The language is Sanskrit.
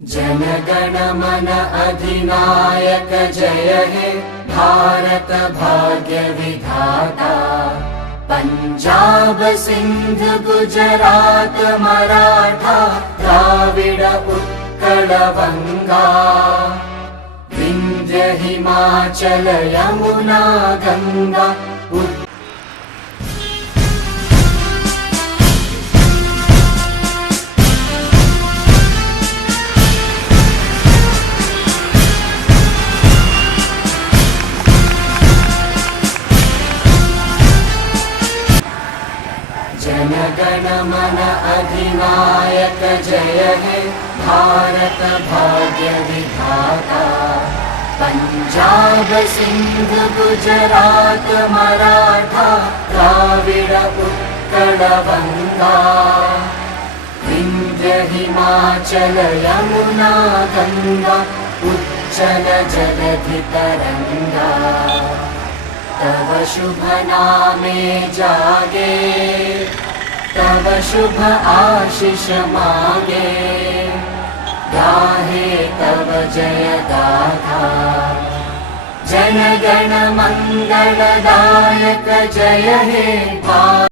जनगण मन अधिनायक जय हे भारत भाग्य विधाता। पंजाब सिंध गुजरात मराठा द्राविड उत्कल बंगा। विंध्य हिमाचल यमुना गंगा जनगण मन अधिनायक जय हे भारत भाग्य विधाता। पंजाब सिंध गुजरात मराठा द्राविड उत्कल बंगा। विंध्य हिमाचल यमुना गंगा उच्चल जलधि तरंगा। तव शुभ नामे जागे तव शुभ आशीष मागे। गाहे तव जय गाथा जनगण मंगलदायक जय हे।